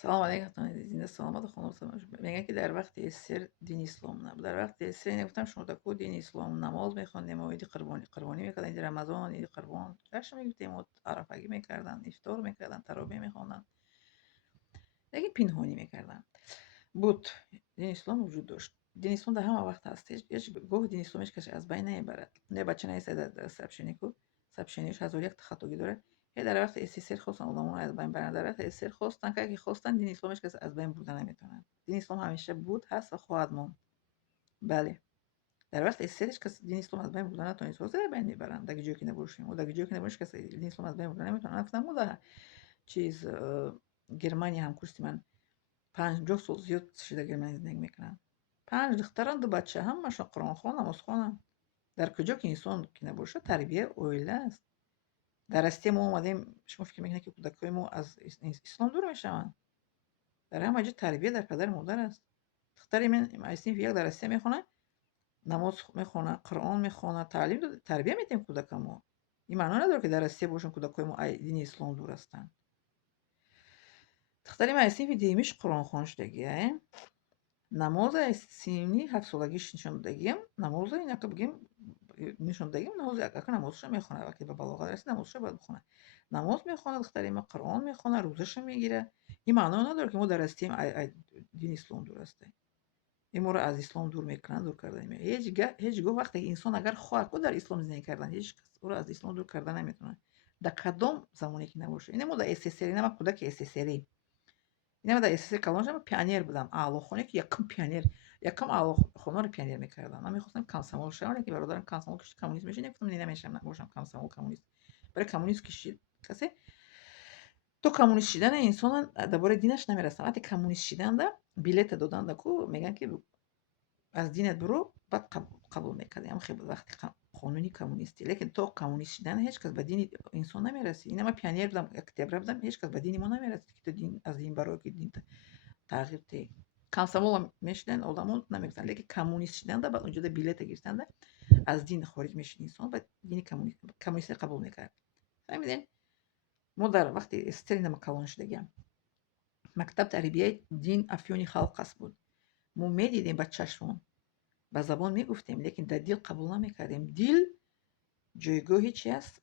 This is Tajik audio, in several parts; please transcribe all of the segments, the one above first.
Салом алейкум, зинда саломат хонусам. Меган ки дар вақти эсер дини ислом набуд. Дар вақти эсер ин гуфтам шумо дар ку дини ислом намоз мехондем, мо иди қурбонӣ мекардем, иди Рамазон, иди қурбон ҷашн мегирифтем, мо арафагӣ мекарданд, ифтор мекарданд, таробеҳ мехонданд. Лекин пинҳонӣ мекарданд. Буд. Дини ислом вуҷуд дошт. Дини ислом дар ҳама вақт ҳаст. Ҳеҷ гоҳ дини ислом ҳеҷ кас аз байн намебарад. Не бача наистад дар сообщение ку. Сообщениеш 1001 хатогӣ дорад. Дар вақти СССР хостан одамон аз байн баранд. Дар вақти СССР хостан, как ки хостан, дини ислом ҳеҷ кас аз байн бурда наметавонад. Дини ислом ҳамеша буд, ҳаст ва хоҳад монд. Бале. Дар вақти СССР ҳеҷ кас дини ислом аз байн бурда натавонист. Ҳозир аз байн мебаранд. Дар ҷое ки набошем. Дар ҷое ки набошем, ҳеҷ кас дини ислом аз байн бурда наметавонад. Гуфтам мо дар чиз Германия ҳамкурси ман 50 сол зиёд шуда Германия зиндагӣ мекунанд. 5 духтарон, 2 бача, ҳамаашон қуръонхон, намозхонанд. Дар куҷо ки инсон ки набошад, тарбияи оила аст. Дар Россия мо омадем, шумо фикр мекунед ки кӯдакҳои мо аз ислом дур мешаванд? Дар ҳама ҷо тарбия дар падару модар аст. духтари мен аз синфи 1 дар Россия мехонад, намоз мехонад, қуръон мехонад, таълим тарбия медиҳем кӯдакам мо. Ин маъно надорад ки дар Россия бошем кӯдакҳои мо дини ислом дур ҳастанд. духтари мен аз синфи 2-имиш қуръонхон шудагӣ, намоза аз синни 7 солагиш нишон додагиам, намоза инака бигем нишон додагиам, намози ака намозашо мехонад. Вақте ба балоғат расид, намозашо бояд бихонад. Намоз мехонад духтари ман, қуръон мехонад, рӯзашо мегирад. Ин маъно надорад ки мо дар Россияем дини ислом дур ҳастем. Ин моро аз ислом дур мекунанд, дур карда намеояд. Ҳеҷ гоҳ вақте ки инсон агар хоҳад ку дар ислом зиндагӣ кардан, ҳеҷ кас ӯро аз ислом дур карда наметавонад. Дар кадом замоне ки набошад. Ина мо дар СССР, ина ман кӯдаки СССРӣ. Ина ман дар СССР калон шудам, пионер будам. аълохоне ки якум аълохонаро пионер мекардам. Ман мехостам комсомол шавам, лекин бародарам комсомол кашид, коммунист мешид. Гуфтам не намешавам, набошам комсомол, коммунист. Барои коммунист кишид касе то коммунист шидани инсон дар бораи динаш намерасам. Вақте коммунист шиданда, билета доданда ку мегӯянд ки аз динат биро, баъд қабул мекардем. Ам хеле вақти қонуни коммунистӣ. Лекин то коммунист шидан ҳеҷ кас ба дини инсон намерасид. Ина ман пионер будам, октябра будам, ҳеҷ кас ба дини мо намерасид ки то дин аз дин барои ки дин тағйир диҳӣ. Комсомолам мешиданд одамон, намегуфтанд, лекин коммунист шиданда, баъд унҷода билета гирифтанда, аз дин хориҷ мешуд инсон, баъд дини коммунистӣ қабул мекард. фаҳмидем? Мо дар вақти СССР ина ман калон шудагиам. Мактаб тарбияи дин афёни халқ аст буд. Мо медидем ба чашмон, ба забон мегуфтем, лекин дар дил қабул намекардем. Дил ҷойгоҳи чи аст?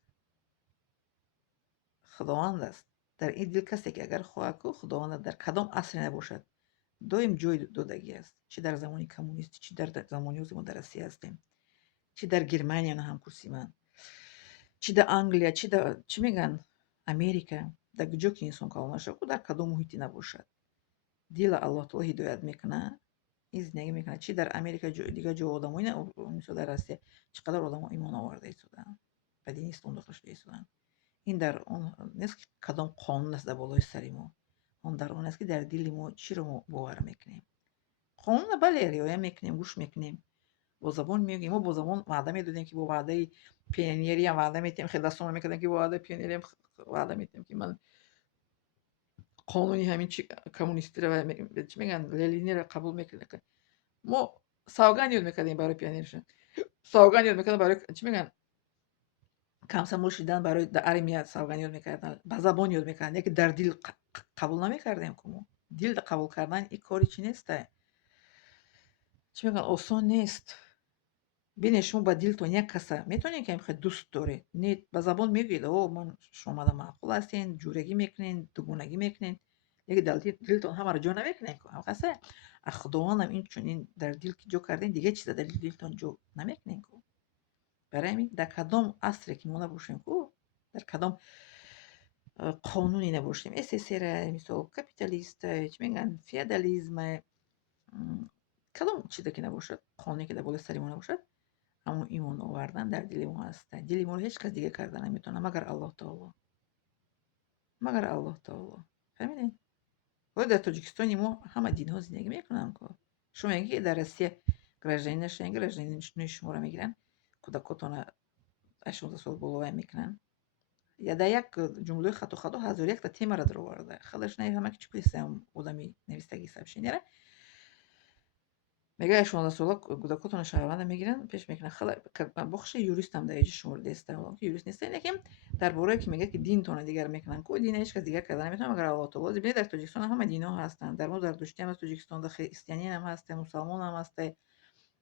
Худованд аст. Дар ин дил касе ки агар хоҳад ку худованд дар кадом асре набошад, доим ҷой додагӣ аст. Чӣ дар замони коммунистӣ, чӣ дар замони ҳозир мо дар Россия ҳастем, чӣ дар Германия на ҳамкурси ман, чӣ дар Англия, чӣ дар чӣ мегӯянд Америка, дар куҷо ки инсон калон нашавад ку дар кадом муҳите набошад, дила Аллоҳ таоло ҳидоят мекунад, ин зиндагӣ мекунад. Чӣ дар Америка дигар ҷо одамои мисол дар Россия чӣ қадар одамон имон оварда истоданд, ба дини ислом дохил шуда истоданд. ин дар он нест ки кадом қонун аст дар болои сари мо. Он дар он аст ки дар дили мо чиро мо бовар мекунем. қонуна бале риоя мекунем, гӯш мекунем, бо забон мегӯем. Мо бо забон ваъда медодем ки бо ваъдаи пионериям ваъда медиҳем, хеле дастмон мекардем ки бо ваъдаи пионериям ваъда медиҳем ки ман қонуни ҳамин чи коммунистиро чӣ мегӯянд лениниро қабул мекардем. Мо савганд ёд мекардем барои пионерша, савганд ёд мекардем барои чӣ мегӯянд комсомол шидан, барои армия савганд ёд мекардем, ба забон ёд мекардем, яке дар дил қабул намекардем ку мо. Дил қабул кардан ин кори чӣ неста, чӣ мегӯянд осон нест. Бинед шумо ба дилтон як каса метавонед ки ҳамихел дӯст доред, не ба забон мегӯед о ман шумо мардам маъқул ҳастед, ҷӯрагӣ мекунед, дугунагӣ мекунед, лекин дар дилтон ҳамаро ҷо намекунед ку. Ҳамқаса аз худовандам инчунин дар дил ки ҷо кардем, дигар чиза дар дилтон ҷо намекунед ку. Барои ҳамин дар кадом асре ки мо набошем ку, дар кадом қонуне набошем, СССР мисол капиталист, чӣ мегӯянд феодализм, кадом чизе ки набошад, қонуне ки дар болои сари мо набошад, ҳамон имон овардан дар дили мо аст. Дили моро ҳеҷ кас дигар карда наметавонад магар Аллоҳ таоло. Магар Аллоҳ таоло. Фаҳмидед? ҳоло дар Тоҷикистони мо ҳама динҳо зиндагӣ мекунанд ку. Шумо мегӯед ки дар Россия гражданин нашавен, гражданини шуморо мегиранд, кӯдакотонро 18 сол боловая мекунанд. Я дар як ҷумлаи хато 1001 темаро дароварда. Хелеш наи ҳама ки чӣ пурсиям одами навистагии сообщениеро. میگه 16 ساله کودکاتون شهروند میگیرن پیش میکنن خلا بخش یوریست هم در اینجا شمرده است اما که یوریست نیست لیکن درباره که میگه که دین تون دیگر میکنن کو دین هیچ کس دیگر کردن نمیتونه مگر الله تعالی ببینید در تاجیکستان همه دینا هستن در مورد زرتشتی هم از تاجیکستان در خریستیانی هم هست مسلمان هم هست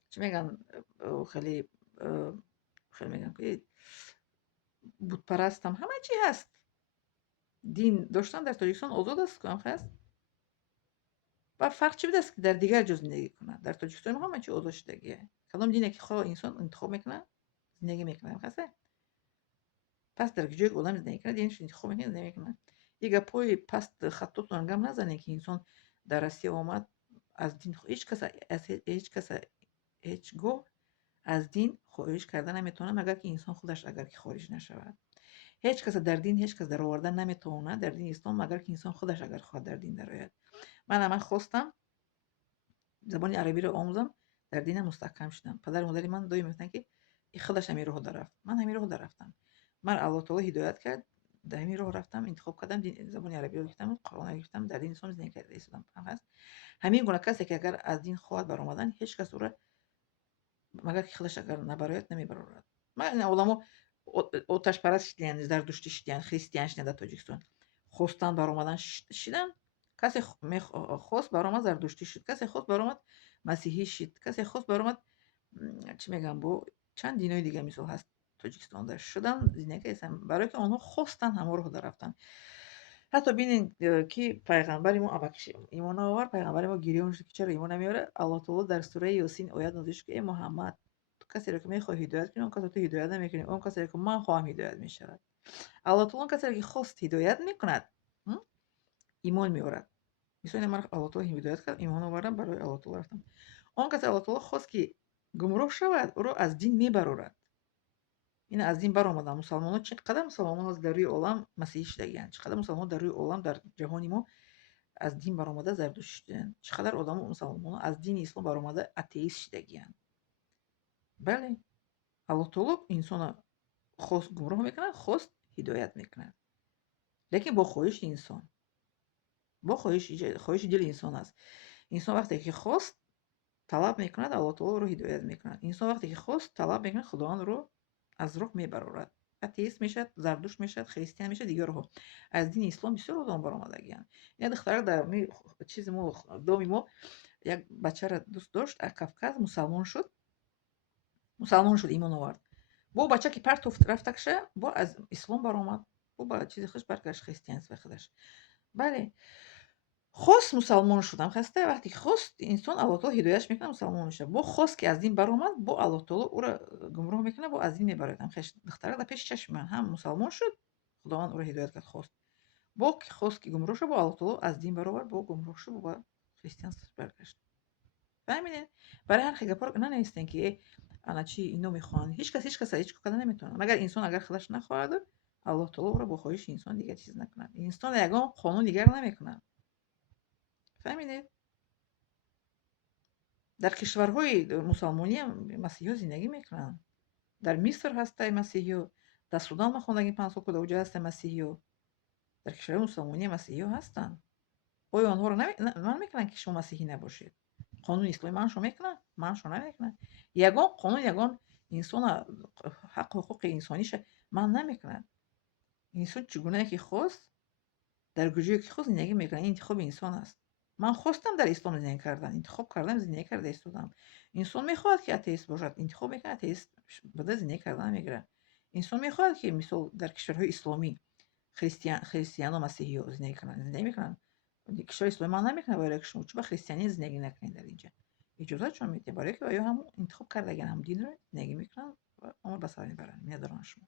چی میگن خیلی خیلی میگن که بت پرست هم همه چی هست دین داشتن در تاجیکستان آزاد است کام هست و فرق چی است که در دیگر جز زندگی کنن در تاجیکستان همه چی آزاد شدگیه کدام دینه که خواه انسان انتخاب میکنه زندگی میکنه خاصه پس در جای عالم زندگی کنه دینش انتخاب میکنه زندگی میکنه یه گپای پست خطاتون گم نزنه که انسان در آسیا آمد از دین هیچ کس از هیچ گوه از دین خارج کردن نمیتونه مگر که انسان خودش اگر که خارج نشود هیچ کس در دین هیچ کس در آوردن نمیتونه در دین اسلام مگر که انسان خودش اگر خواهد در دین درآید من خواستم زبان عربی رو آموزم در دین مستحکم شدم پدر مادر من دوی میگفتن که این خودش همین راه رفت من همین راه رفتم من الله تعالی هدایت کرد در همین راه رفتم انتخاب کردم دین زبان عربی رو گرفتم قرآن رو گرفتم در دین اسلام زندگی کرده اسلام هم هست همین گونه کسی که اگر از دین خواهد برآمدن هیچ کس او را مگر که خودش اگر نبراید نمیبرد من علما آتش پرست شدن زردشتی شدن خریستیان شدن در تاجیکستان خواستن برآمدن شدن کسی خواست برآمد زردشتی شد کسی خواست برآمد مسیحی شد کسی خواست برآمد چی میگم با چند دینای دیگه مثال هست تاجیکستان در شدن زندگی هستن برای که آنها خواستن همه رو رفتن حتی ببینین که پیغمبر ما ابکش ایمان آور پیغمبر ما گریه شد که چرا ایمان نمیاره الله تعالی در سوره یاسین آیات نازل که ای محمد تو کسی رو که میخوای هدایت کنی اون کسی تو هدایت نمیکنی اون کسی رو که من خواهم هدایت میشود الله تعالی اون کسی رو که خواست هدایت میکند ایمان میآورد مثلا من الله تعالی هدایت کرد ایمان آوردم برای الله تعالی رفتم اون کسی الله تعالی خواست که گمراه شود او رو از دین میبرد این از دین برآمدن مسلمان‌ها چقدر مسلمان‌ها از در روی عالم مسیحی شدگیان چقدر مسلمان در روی عالم در جهان ما از دین برآمده زردشتی شدن چقدر آدم مسلمان از دین اسلام برآمده اتئیست شدگیان بله الله تعالی انسان خواست گمراه میکنه خواست هدایت میکنه لیکن با خواهش انسان با خواهش دل انسان است انسان وقتی که خواست طلب میکنه الله تعالی رو هدایت میکنه انسان وقتی که خواست طلب میکنه خداوند رو از راه میبرد اتئیست میشد زردوش میشد خریستیان میشد دیگه رو از دین اسلام بسیار آدم برآمدگیان یه دختر در چیز ما دومی ما یک بچه را دوست داشت از کافکاز مسلمان شد ایمان آورد با بچه که پرت رفتکشه با از اسلام برآمد با چیزی خوش برگشت خریستیان به خودش بله خواست مسلمان شدم خسته وقتی خواست انسان الله تعالی هدایتش میکنه مسلمان میشه با خواست که از دین برآمد با الله تعالی او را گمراه میکنه با از دین میبرد هم خش دختره در پیش چشم من هم مسلمان شد خداوند او را هدایت کرد خواست با که خواست که گمراه شد با الله تعالی از دین برآورد با گمراه شد با خریستیان برگشت فهمیدین برای هر خیلی نه نیستن که انا چی اینو میخوان هیچ کس هیچ کاری نمیتونه مگر انسان اگر خودش نخواهد الله تعالی او را با خواهش انسان دیگه چیز نکنه انسان یگان قانون دیگر نمیکنه فهمیدید در کشورهای مسلمانی هم مسیحی زندگی میکنن در مصر هست مسیحی در سودان مخوندگی 5 سال کجا هست مسیحی در کشورهای مسلمانی مسیحی هستن آیا آنها رو من میکنن که شما مسیحی نباشید قانون اسلامی من شما میکنن من شما نمیکنن یگان قانون یگان انسان حق حقوق انسانیشه من نمیکنن انسان چگونه که خواست در گوشه که خواست زندگی میکنه این انتخاب انسان است من خواستم در اسلام زندگی کردن انتخاب کردم زندگی کرده ایستادم انسان میخواد که اتئیست باشد انتخاب میکنه اتئیست بده زندگی کردن میگیره انسان میخواد که مثلا در کشورهای اسلامی خریستیان و مسیحی ها زندگی کنن زندگی میکنن کشور اسلامی من نمیکنه برای که شما چون خریستیانی زندگی نکنید در اینجا اجازه چون میده برای که آیا هم انتخاب کرده هم دین رو زندگی میکنن و عمر بسر میبرن میادران شما